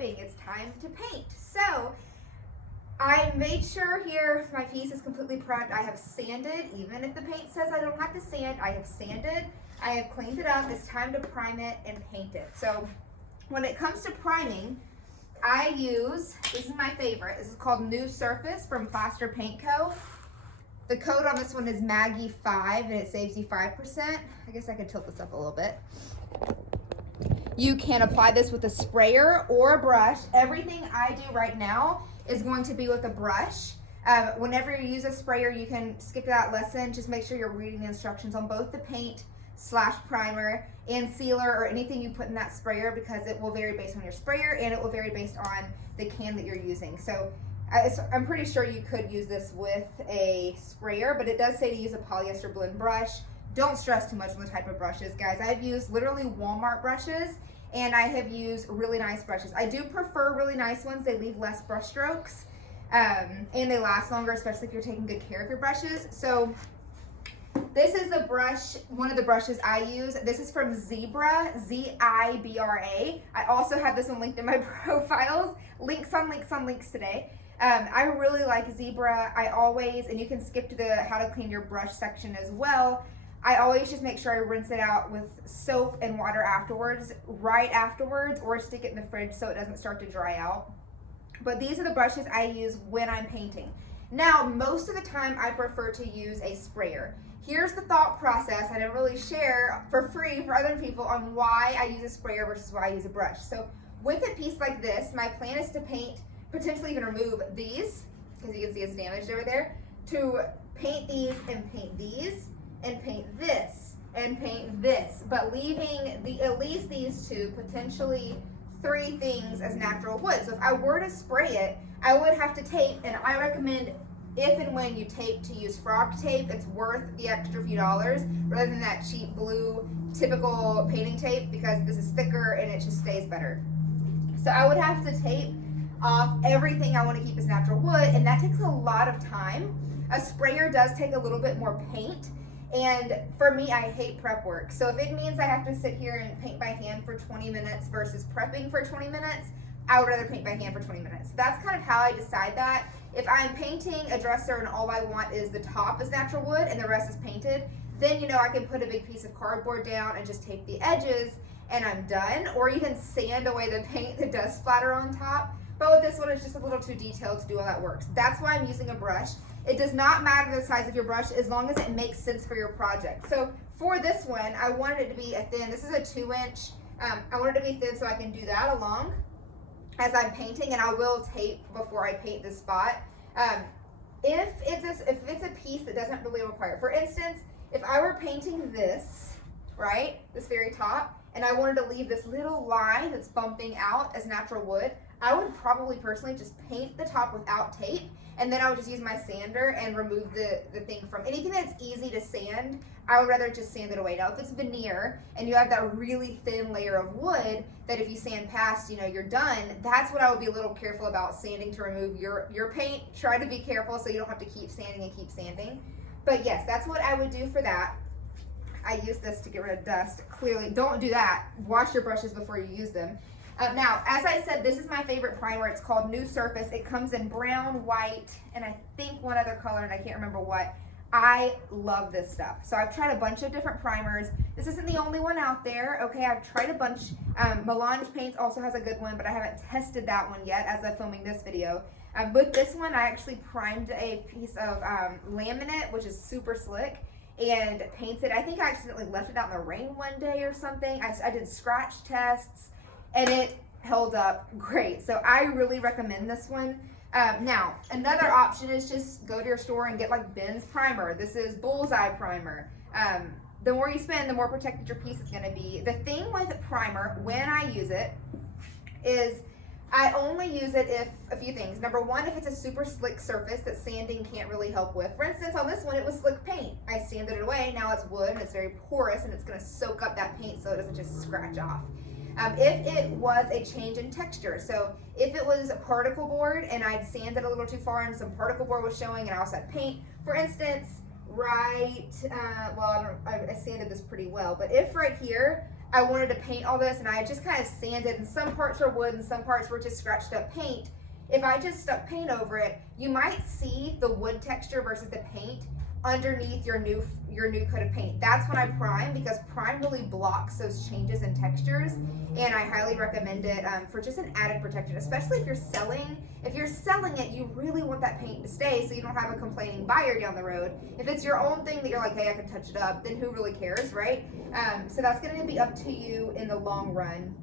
flipping. It's time to paint. So I made sure here my piece is completely primed. I have sanded, even if the paint says I don't have to sand, I have sanded. I have cleaned it up. It's time to prime it and paint it. So when it comes to priming, I use, this is my favorite, this is called New Surface from Plaster Paint Co. The code on this one is Maggie5 and it saves you 5%. I guess I could tilt this up a little bit. You can apply this with a sprayer or a brush. Everything I do right now is going to be with a brush. Whenever you use a sprayer, you can skip that lesson. Just make sure you're reading the instructions on both the paint / primer and sealer or anything you put in that sprayer, because it will vary based on your sprayer and it will vary based on the can that you're using. So I'm pretty sure you could use this with a sprayer, but it does say to use a polyester blend brush. Don't stress too much on the type of brushes, guys. I've used literally Walmart brushes and I have used really nice brushes. I do prefer really nice ones. They leave less brush strokes and they last longer, especially if you're taking good care of your brushes. So this is the brush, one of the brushes I use. This is from Zebra, Z-I-B-R-A. I also have this one linked in my profiles. Links on links on links today. I really like Zebra. I always, and you can skip to the how to clean your brush section as well. I always just make sure I rinse it out with soap and water afterwards, right afterwards, or stick it in the fridge so it doesn't start to dry out. But these are the brushes I use when I'm painting. Now, most of the time I prefer to use a sprayer. Here's the thought process I didn't really share for free for other people on why I use a sprayer versus why I use a brush. So with a piece like this, my plan is to paint, potentially even remove these, because you can see it's damaged over there, to paint these and paint these and paint this and paint this, but leaving at least these two, potentially 3 things as natural wood. So if I were to spray it, I would have to tape, and I recommend if and when you tape to use frog tape. It's worth the extra few dollars rather than that cheap blue typical painting tape, because this is thicker and it just stays better. So I would have to tape off everything I want to keep as natural wood, and that takes a lot of time. A sprayer does take a little bit more paint, and for me, I hate prep work. So if it means I have to sit here and paint by hand for 20 minutes versus prepping for 20 minutes, I would rather paint by hand for 20 minutes. That's kind of how I decide that. If I'm painting a dresser and all I want is the top is natural wood and the rest is painted, then I can put a big piece of cardboard down and just tape the edges and I'm done, or even sand away the paint that does splatter on top. But with this one, it's just a little too detailed to do all that work. That's why I'm using a brush. It does not matter the size of your brush as long as it makes sense for your project. So for this one, I wanted it to be a thin, this is a 2-inch, I wanted it to be thin so I can do that along as I'm painting, and I will tape before I paint this spot. If it's a piece that doesn't really require, for instance, if I were painting this, right, this very top, and I wanted to leave this little line that's bumping out as natural wood, I would probably personally just paint the top without tape, and then I would just use my sander and remove the thing from anything that's easy to sand. I would rather just sand it away. Now, if it's veneer and you have that really thin layer of wood that if you sand past, you're done, that's what I would be a little careful about sanding to remove your paint. Try to be careful so you don't have to keep sanding and keep sanding. But yes, that's what I would do for that. I use this to get rid of dust. Clearly, don't do that. Wash your brushes before you use them. Now, as I said, this is my favorite primer. It's called New Surface. It comes in brown, white, and I think one other color, and I can't remember what. I love this stuff. So I've tried a bunch of different primers. This isn't the only one out there. Okay, I've tried a bunch. Melange Paints also has a good one, but I haven't tested that one yet as I'm filming this video. With this one, I actually primed a piece of laminate, which is super slick, and painted. I think I accidentally left it out in the rain one day or something. I did scratch tests, and it held up great. So I really recommend this one. Now, another option is just go to your store and get like Ben's primer. This is Bullseye primer. The more you spend, the more protected your piece is going to be. The thing with primer, when I use it, is I only use it if a few things. Number one, if it's a super slick surface that sanding can't really help with. For instance, on this one, it was slick paint. I sanded it away. Now it's wood and it's very porous and it's going to soak up that paint so it doesn't just scratch off. If it was a change in texture, so if it was a particle board and I'd sanded a little too far and some particle board was showing and I also had paint, for instance, I sanded this pretty well, but if right here I wanted to paint all this and I just kind of sanded, and some parts were wood and some parts were just scratched up paint. If I just stuck paint over it, you might see the wood texture versus the paint underneath your new coat of paint. That's when I prime, because prime really blocks those changes in textures, and I highly recommend it for just an added protection, especially if you're selling. If you're selling it, you really want that paint to stay so you don't have a complaining buyer down the road. If it's your own thing that you're like, hey, I can touch it up, then who really cares, right? So that's going to be up to you in the long run.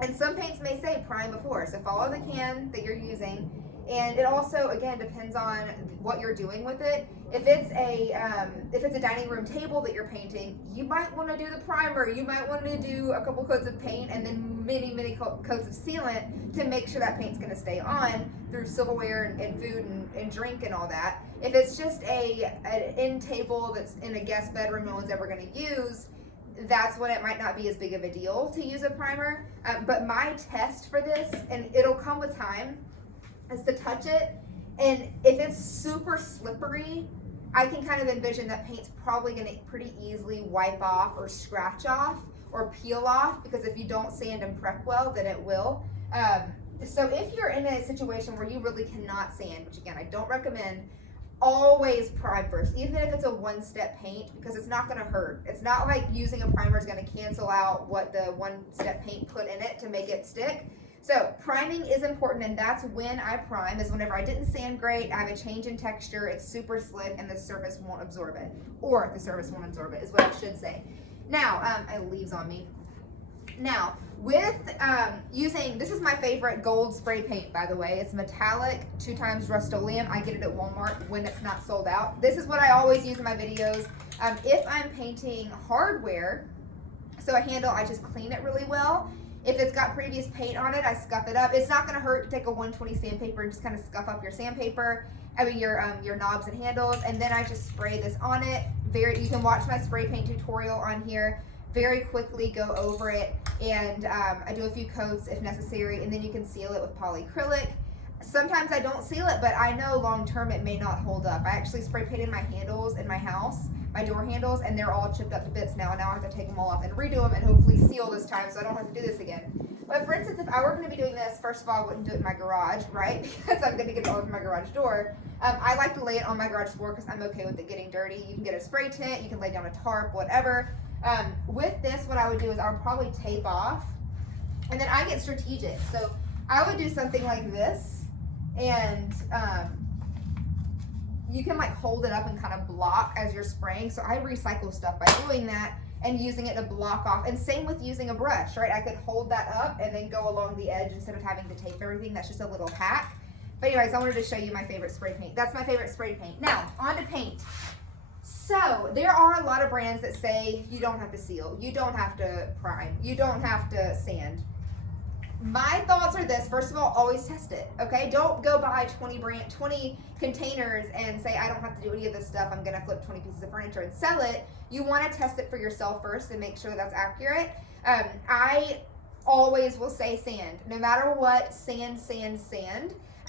And some paints may say prime before, so follow the can that you're using. And it also, again, depends on what you're doing with it. If it's a dining room table that you're painting, you might want to do the primer. You might want to do a couple coats of paint and then many coats of sealant to make sure that paint's going to stay on through silverware and food and drink and all that. If it's just an end table that's in a guest bedroom no one's ever going to use, that's when it might not be as big of a deal to use a primer. But my test for this, and it'll come with time, is to touch it, and if it's super slippery, I can kind of envision that paint's probably going to pretty easily wipe off or scratch off or peel off, because if you don't sand and prep well, then it will. So if you're in a situation where you really cannot sand, which again I don't recommend, always prime first, even if it's a one-step paint, because it's not going to hurt. It's not like using a primer is going to cancel out what the one-step paint put in it to make it stick. So priming is important, and that's when I prime, is whenever I didn't sand great, I have a change in texture, it's super slick, and the surface won't absorb it. Or the surface won't absorb it, is what I should say. Now, I have leaves on me. Now, with using, this is my favorite gold spray paint, by the way. It's metallic, 2x Rust-Oleum. I get it at Walmart when it's not sold out. This is what I always use in my videos. If I'm painting hardware, so a handle, I just clean it really well. If it's got previous paint on it, I scuff it up. It's not going to hurt to take a 120 sandpaper and just kind of scuff up your sandpaper, your knobs and handles, and then I just spray this on it. You can watch my spray paint tutorial on here. Very quickly go over it, and I do a few coats if necessary, and then you can seal it with polyacrylic. Sometimes I don't seal it, but I know long term it may not hold up. I actually spray painted my handles in my house, my door handles, and they're all chipped up to bits now, and now I have to take them all off and redo them and hopefully seal this time so I don't have to do this again. But for instance, if I were going to be doing this, first of all, I wouldn't do it in my garage, right? Because I'm going to get it all over my garage door. I like to lay it on my garage floor because I'm okay with it getting dirty. You can get a spray tent, you can lay down a tarp, whatever. With this, what I would do is I would probably tape off, and then I get strategic. So I would do something like this, and you can like hold it up and kind of block as you're spraying. So I recycle stuff by doing that and using it to block off. And same with using a brush, right? I could hold that up and then go along the edge instead of having to tape everything. That's just a little hack. But anyways, I wanted to show you my favorite spray paint. That's my favorite spray paint. Now, on to paint. So there are a lot of brands that say you don't have to seal, you don't have to prime, you don't have to sand. My thoughts are this: first of all, always test it, okay? Don't go buy 20 containers and say, I don't have to do any of this stuff, I'm gonna flip 20 pieces of furniture and sell it. You wanna test it for yourself first and make sure that's accurate. I always will say sand, no matter what, sand.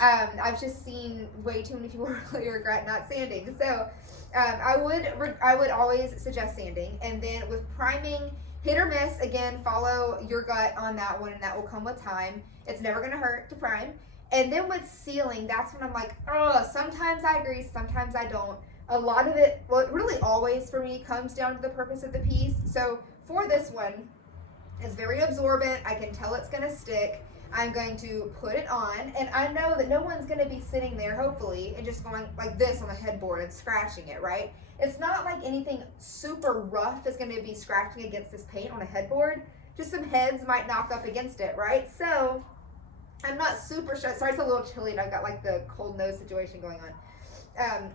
I've just seen way too many people really regret not sanding. So I would always suggest sanding. And then with priming, hit or miss, again, follow your gut on that one, and that will come with time. It's never going to hurt to prime. And then with sealing, that's when I'm like, oh, sometimes I agree, sometimes I don't. A lot of it, well, it really always for me comes down to the purpose of the piece. So for this one, it's very absorbent. I can tell it's going to stick. I'm going to put it on, and I know that no one's going to be sitting there, hopefully, and just going like this on the headboard and scratching it, right? It's not like anything super rough is going to be scratching against this paint on a headboard. Just some heads might knock up against it, right? So I'm not super sure. Sorry, it's a little chilly, and I've got like the cold nose situation going on.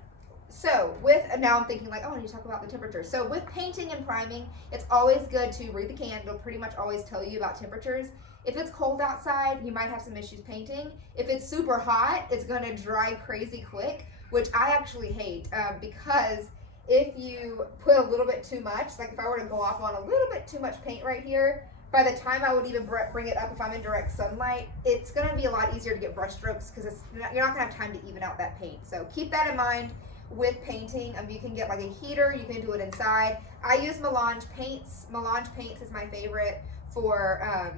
So now I'm thinking like, oh, I need to talk about the temperature. So with painting and priming, it's always good to read the can. It'll pretty much always tell you about temperatures. If it's cold outside, you might have some issues painting. If it's super hot, it's gonna dry crazy quick, which I actually hate because if you put a little bit too much, like if I were to go off on a little bit too much paint right here, by the time I would even bring it up if I'm in direct sunlight, it's gonna be a lot easier to get brush strokes because you're not gonna have time to even out that paint. So keep that in mind. with painting. You can get like a heater, you can do it inside. I use Melange paints. Melange paints is my favorite for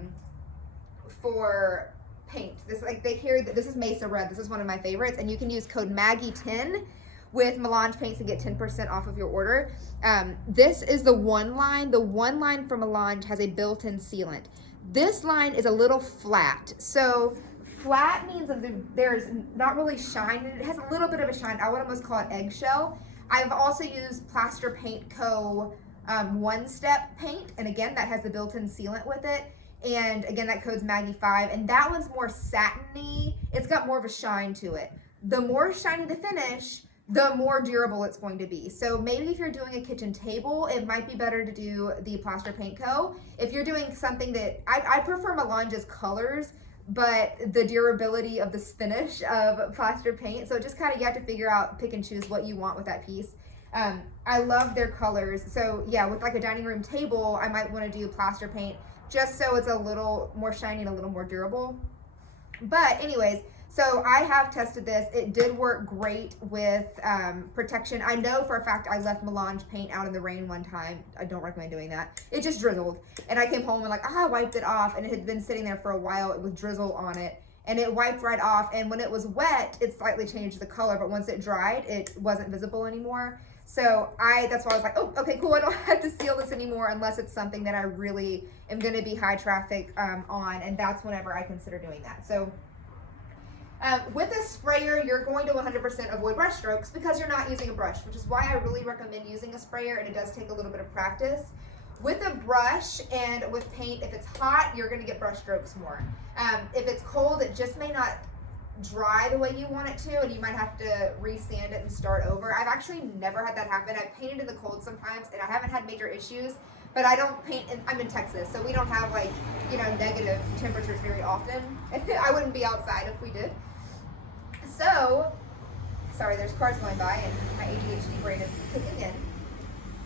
paint. This like they carry this is Mesa Red. This is one of my favorites, and you can use code Maggie10 with Melange paints and get 10% off of your order. This is the one line. The one line for Melange has a built-in sealant. This line is a little flat. So flat means that there's not really shine. It has a little bit of a shine. I would almost call it eggshell. I've also used Plaster Paint Co. one-step paint, and again, that has the built-in sealant with it. And again, that code's Maggie5, and that one's more satiny. It's got more of a shine to it. The more shiny the finish, the more durable it's going to be. So maybe if you're doing a kitchen table, it might be better to do the Plaster Paint Co. If you're doing something that, I prefer Melange's colors, but the durability of this finish of plaster paint. So just kind of, you have to figure out, pick and choose what you want with that piece. I love their colors. So yeah, with like a dining room table, I might want to do plaster paint just so it's a little more shiny and a little more durable. But anyways, so I have tested this. It did work great with protection. I know for a fact I left Melange paint out in the rain one time. I don't recommend doing that. It just drizzled. And I came home and like, I wiped it off, and it had been sitting there for a while with drizzle on it. And it wiped right off. And when it was wet, it slightly changed the color. But once it dried, it wasn't visible anymore. So that's why I was like, oh, okay, cool. I don't have to seal this anymore unless it's something that I really am going to be high traffic on. And that's whenever I consider doing that. So with a sprayer, you're going to 100% avoid brush strokes because you're not using a brush, which is why I really recommend using a sprayer, and it does take a little bit of practice. With a brush and with paint, if it's hot, you're going to get brush strokes more. If it's cold, it just may not dry the way you want it to, and you might have to re-sand it and start over. I've actually never had that happen. I've painted in the cold sometimes, and I haven't had major issues, but I don't paint, I'm in Texas, so we don't have like, negative temperatures very often. I wouldn't be outside if we did. So, sorry, there's cars going by and my ADHD brain is kicking in.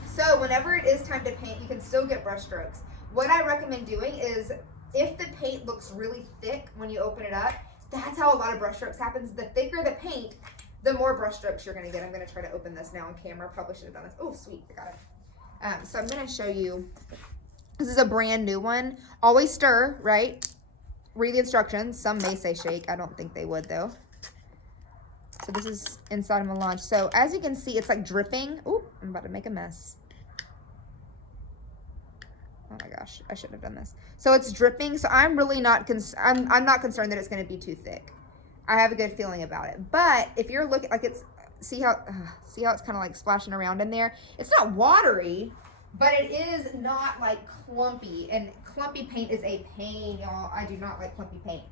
So whenever it is time to paint, you can still get brush strokes. What I recommend doing is, if the paint looks really thick when you open it up, that's how a lot of brush strokes happens. The thicker the paint, the more brush strokes you're gonna get. I'm gonna try to open this now on camera. Probably should have done this. Oh, sweet, I got it. So I'm gonna show you, this is a brand new one. Always stir, right? Read the instructions. Some may say shake. I don't think they would though. So this is inside of Melange. So as you can see, it's like dripping. Ooh, I'm about to make a mess. Oh my gosh, I shouldn't have done this. So it's dripping. So I'm really not I'm not concerned that it's going to be too thick. I have a good feeling about it. But if you're looking, like, it's, see how it's kind of like splashing around in there. It's not watery, but it is not like clumpy. And clumpy paint is a pain, y'all. I do not like clumpy paint.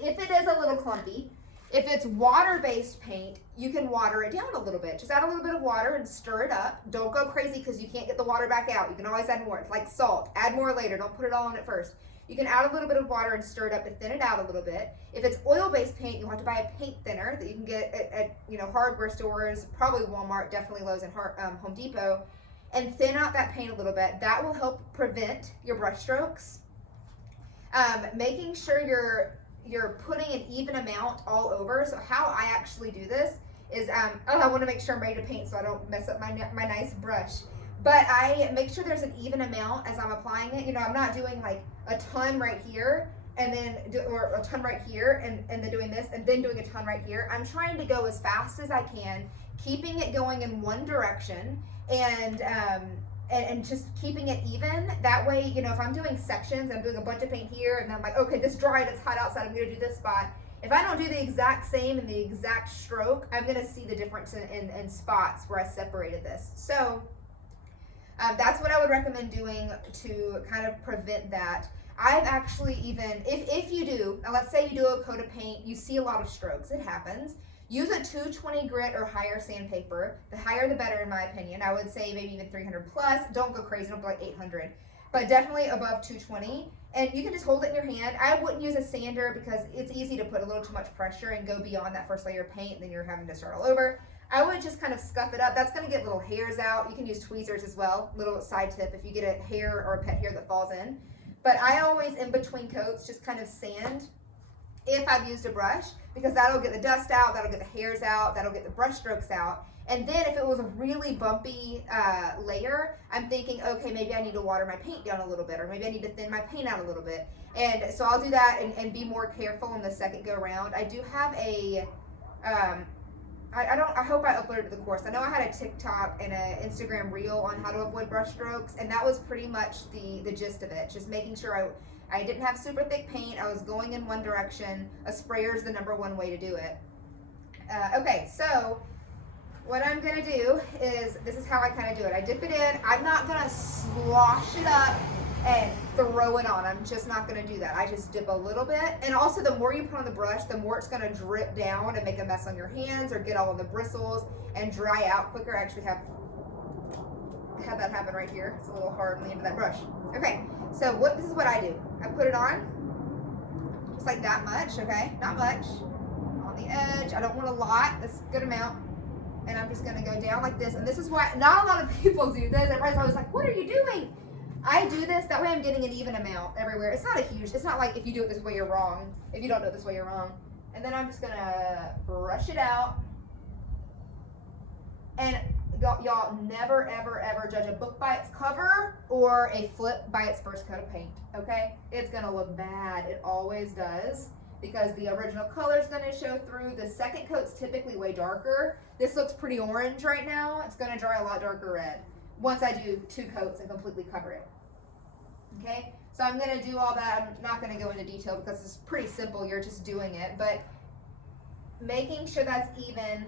If it is a little clumpy, if it's water-based paint, you can water it down a little bit. Just add a little bit of water and stir it up. Don't go crazy because you can't get the water back out. You can always add more. It's like salt. Add more later. Don't put it all in at first. You can add a little bit of water and stir it up to thin it out a little bit. If it's oil-based paint, you'll have to buy a paint thinner that you can get at hardware stores, probably Walmart, definitely Lowe's and Home Depot, and thin out that paint a little bit. That will help prevent your brush strokes. Making sure you're putting an even amount all over. So how I actually do this is, I want to make sure I'm ready to paint so I don't mess up my nice brush. But I make sure there's an even amount as I'm applying it. I'm not doing like a ton right here and then or a ton right here and then doing this and then doing a ton right here. I'm trying to go as fast as I can, keeping it going in one direction and just keeping it even. That way, if I'm doing sections, I'm doing a bunch of paint here, and I'm like, okay, this dried, it's hot outside, I'm gonna do this spot. If I don't do the exact same in the exact stroke, I'm gonna see the difference in spots where I separated this. So that's what I would recommend doing to kind of prevent that. I've actually even, if you do, now let's say you do a coat of paint, you see a lot of strokes, it happens. Use a 220 grit or higher sandpaper. The higher the better, in my opinion. I would say maybe even 300 plus. Don't go crazy, don't go like 800. But definitely above 220. And you can just hold it in your hand. I wouldn't use a sander because it's easy to put a little too much pressure and go beyond that first layer of paint, and then you're having to start all over. I would just kind of scuff it up. That's gonna get little hairs out. You can use tweezers as well. Little side tip if you get a hair or a pet hair that falls in. But I always, in between coats, just kind of sand if I've used a brush, because that'll get the dust out, that'll get the hairs out, that'll get the brush strokes out. And then if it was a really bumpy layer, I'm thinking, okay, maybe I need to water my paint down a little bit, or maybe I need to thin my paint out a little bit. And so I'll do that and be more careful on the second go around. I do have a, I hope I uploaded the course. I know I had a TikTok and an Instagram reel on how to avoid brush strokes, and that was pretty much the gist of it. Just making sure I didn't have super thick paint, I was going in one direction. A sprayer is the #1 way to do it. Okay, so what I'm gonna do is, this is how I kind of do it. I dip it in. I'm not gonna slosh it up and throw it on. I'm just not gonna do that. I just dip a little bit. And also, the more you put on the brush, the more it's gonna drip down and make a mess on your hands or get all of the bristles and dry out quicker. I actually had that happen right here. It's a little hard on the end of that brush. Okay, so this is what I do. I put it on, just like that much, okay? Not much. On the edge. I don't want a lot. That's a good amount. And I'm just gonna go down like this. And this is why not a lot of people do this. Everybody's always like, what are you doing? I do this, that way I'm getting an even amount everywhere. It's not it's not like if you do it this way, you're wrong. If you don't do it this way, you're wrong. And then I'm just gonna brush it out. And y'all never, ever, ever judge a book by its cover or a flip by its first coat of paint, okay? It's gonna look bad, it always does, because the original color is gonna show through. The second coat's typically way darker. This looks pretty orange right now. It's gonna dry a lot darker red once I do 2 coats and completely cover it. Okay, so I'm gonna do all that. I'm not gonna go into detail because it's pretty simple. You're just doing it, but making sure that's even.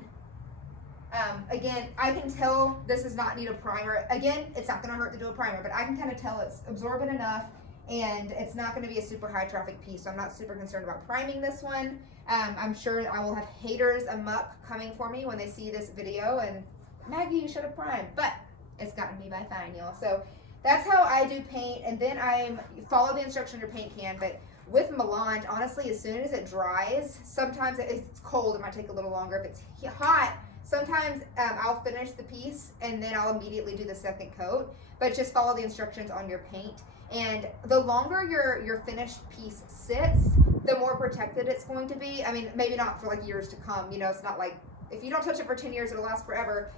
Again, I can tell this does not need a primer. Again, it's not gonna hurt to do a primer, but I can kind of tell it's absorbent enough and it's not gonna be a super high traffic piece, so I'm not super concerned about priming this one. I'm sure I will have haters amok coming for me when they see this video and, Maggie, you should have primed, but it's gotten me by fine, y'all. So that's how I do paint, and then follow the instruction in your paint can. But with melange, honestly, as soon as it dries, sometimes if it's cold, it might take a little longer. If it's hot, sometimes I'll finish the piece and then I'll immediately do the second coat. But just follow the instructions on your paint. And the longer your finished piece sits, the more protected it's going to be. I mean, maybe not for like years to come. You know, it's not like, if you don't touch it for 10 years, it'll last forever.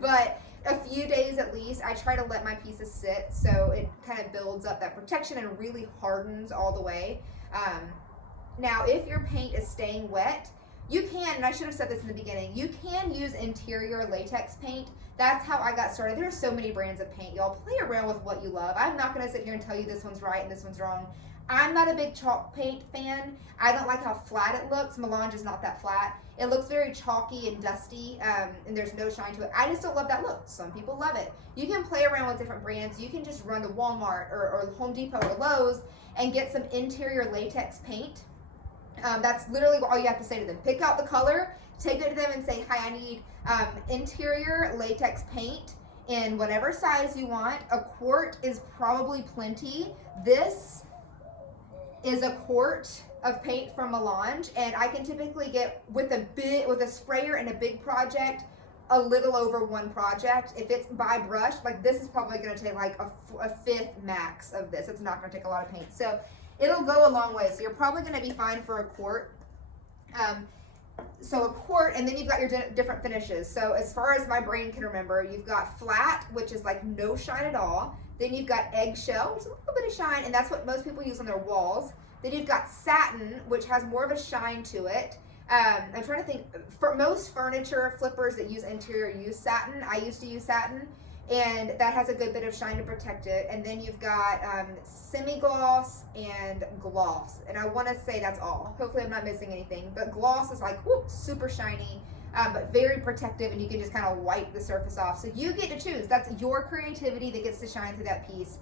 But a few days at least, I try to let my pieces sit so it kind of builds up that protection and really hardens all the way. Now, if your paint is staying wet, you can, and I should have said this in the beginning, you can use interior latex paint. That's how I got started. There's so many brands of paint, y'all. Play around with what you love. I'm not gonna sit here and tell you this one's right and this one's wrong. I'm not a big chalk paint fan. I don't like how flat it looks. Melange is not that flat. It looks very chalky and dusty, and there's no shine to it. I just don't love that look. Some people love it. You can play around with different brands. You can just run to Walmart or Home Depot or Lowe's and get some interior latex paint. That's literally all you have to say to them. Pick out the color, take it to them and say, hi, I need interior latex paint in whatever size you want. A quart is probably plenty. This is a quart of paint from Melange, and I can typically get with a sprayer and a big project, a little over 1 project. If it's by brush, like this is probably going to take like a fifth max of this. It's not going to take a lot of paint, so it'll go a long way. So you're probably going to be fine for a quart. So a quart, and then you've got your different finishes. So as far as my brain can remember, you've got flat, which is like no shine at all. Then you've got eggshell, which is a little bit of shine, and that's what most people use on their walls. Then you've got satin, which has more of a shine to it. I'm trying to think, for most furniture flippers that use interior use satin. I used to use satin, and that has a good bit of shine to protect it. And then you've got semi-gloss and gloss, and I want to say that's all. Hopefully I'm not missing anything, but gloss is like whoop, super shiny, but very protective, and you can just kind of wipe the surface off. So you get to choose. That's your creativity that gets to shine through that piece.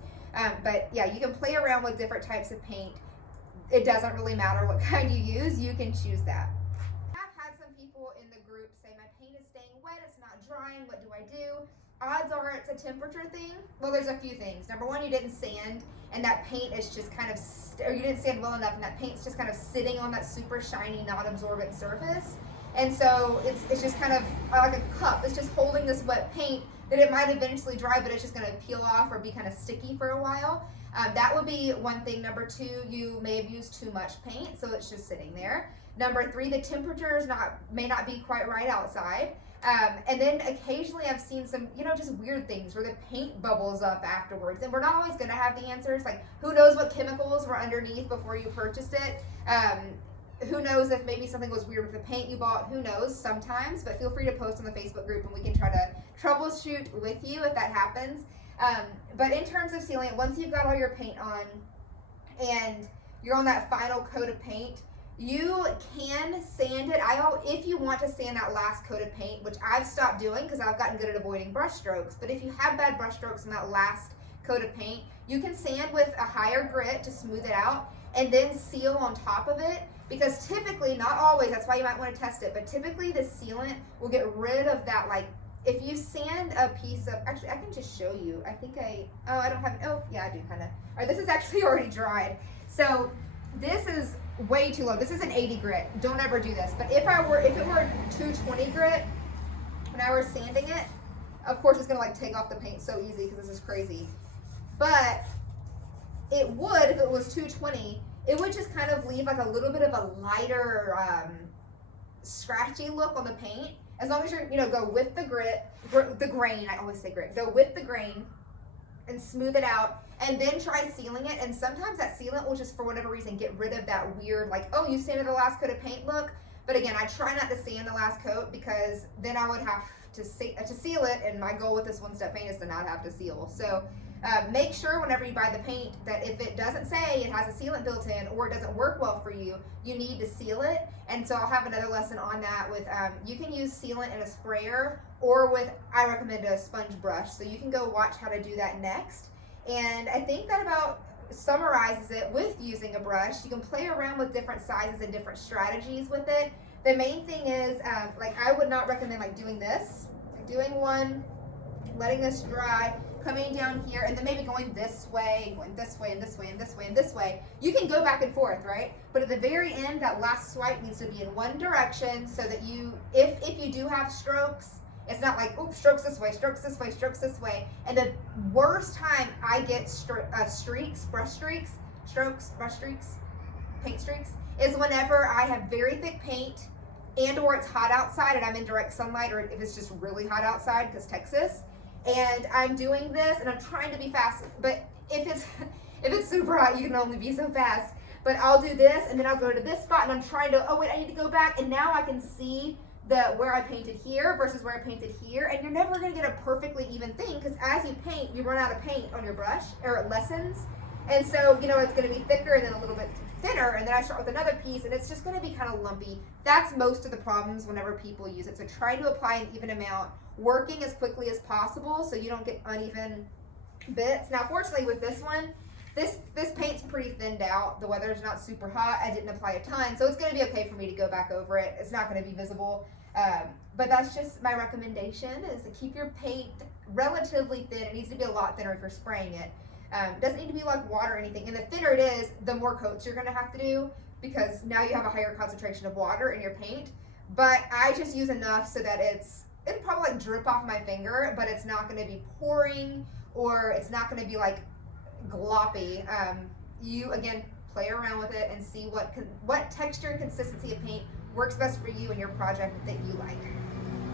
But yeah, you can play around with different types of paint. It doesn't really matter what kind you use. You can choose that. I've had some people in the group say my paint is staying wet, it's not drying, what do I do? Odds are it's a temperature thing. Well, there's a few things. Number one, you didn't sand, and that paint is just kind of, or you didn't sand well enough, and that paint's just kind of sitting on that super shiny, non-absorbent surface. And so it's just kind of like a cup. It's just holding this wet paint that it might eventually dry, but it's just going to peel off or be kind of sticky for a while. That would be one thing. Number two, you may have used too much paint, so it's just sitting there. Number three, the temperature may not be quite right outside. And then occasionally I've seen some, just weird things where the paint bubbles up afterwards. And we're not always going to have the answers. Like, who knows what chemicals were underneath before you purchased it? Who knows if maybe something was weird with the paint you bought? Who knows sometimes? But feel free to post on the Facebook group and we can try to troubleshoot with you if that happens. But in terms of sealing it, once you've got all your paint on and you're on that final coat of paint, you can sand it. If you want to sand that last coat of paint, which I've stopped doing because I've gotten good at avoiding brush strokes, but if you have bad brush strokes on that last coat of paint, you can sand with a higher grit to smooth it out and then seal on top of it, because typically, not always, that's why you might want to test it, but typically the sealant will get rid of that, like, if you sand a piece of, actually I can just show you, I don't have, yeah, I do kind of. All right, this is actually already dried. So this is way too low. This is an 80 grit. Don't ever do this. But if it were 220 grit, when I were sanding it, of course it's gonna like take off the paint so easy because this is crazy. But it would, if it was 220, it would just kind of leave like a little bit of a lighter, scratchy look on the paint. As long as you're, go with the grain, I always say grit, go with the grain and smooth it out and then try sealing it. And sometimes that sealant will just, for whatever reason, get rid of that weird, like, oh, you sanded the last coat of paint look. But again, I try not to sand the last coat because then I would have to seal it. And my goal with this one-step paint is to not have to seal. So make sure whenever you buy the paint that if it doesn't say it has a sealant built in or it doesn't work well for you, you need to seal it. And so I'll have another lesson on that with, you can use sealant in a sprayer or with, I recommend a sponge brush. So you can go watch how to do that next. And I think that about summarizes it with using a brush. You can play around with different sizes and different strategies with it. The main thing is, like, I would not recommend like doing this, like doing one, letting this dry, coming down here, and then maybe going this way, and this way, and this way, and this way, and this way. You can go back and forth, right? But at the very end, that last swipe needs to be in one direction so that you, if you do have strokes, it's not like, oops, strokes this way, strokes this way, strokes this way. And the worst time I get brush streaks, paint streaks, is whenever I have very thick paint and or it's hot outside and I'm in direct sunlight, or if it's just really hot outside because Texas, and I'm doing this and I'm trying to be fast, but if it's super hot, you can only be so fast. But I'll do this and then I'll go to this spot and I'm trying to, oh wait, I need to go back, and now I can see where I painted here versus where I painted here, and you're never gonna get a perfectly even thing because as you paint, you run out of paint on your brush, or it lessens. And so, it's gonna be thicker and then a little bit thinner, and then I start with another piece and it's just gonna be kind of lumpy. That's most of the problems whenever people use it. So try to apply an even amount, working as quickly as possible so you don't get uneven bits. Now, fortunately with this one, this paint's pretty thinned out. The weather's not super hot. I didn't apply a ton, so it's gonna be okay for me to go back over it. It's not gonna be visible. But that's just my recommendation, is to keep your paint relatively thin. It needs to be a lot thinner if you're spraying it. It doesn't need to be like water or anything. And the thinner it is, the more coats you're gonna have to do, because now you have a higher concentration of water in your paint. But I just use enough so that it'll probably like drip off my finger, but it's not gonna be pouring, or it's not gonna be like gloppy. You, again, play around with it and see what texture and consistency of paint works best for you and your project that you like.